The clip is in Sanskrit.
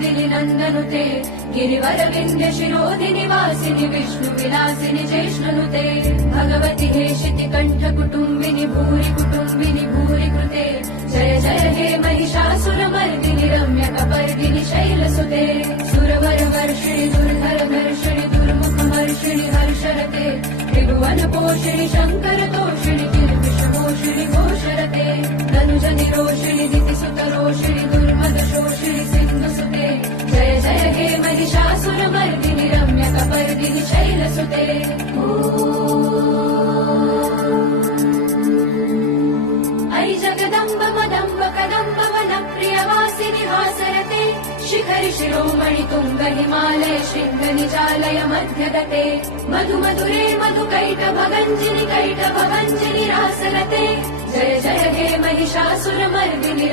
विनोदिनि नन्दनुते गिरिवर विन्ध्य शिरोधिनि वासिनि विष्णु विलासिनि चैष्णनुते भगवति हेशिति कण्ठ कुटुम्बिनि भूरि कृते जय जय हे महिषासुरमर्दिनि रम्यकपर्दिनि शैलसुते सुरवर वर्षिणि दुर्धर धर्षिणि दुर्मुखमर्षिणि हर्षरते त्रिभुवन पोषिणि शङ्कर तोषिणि किल्बिषमोषिणि घोषरते धनुज निरोषिणि दितिसुतरोषिणि दुर्मद शोषिणि सिन्धुसुते जय जय हे महिषासुरमर्दिनि रम्यकपर्दिनि शैलसुते ऐ जगदम्ब मदम्ब कदम्ब वनप्रियवासिनि हासरते शिखरि शिरोमणि तुङ्ग हिमालय शृङ्ग निजालय मध्यगते मधु मधुरे मधुकैटभगञ्जिनि रासरते जय जय हे महिषासुरमर्दिनि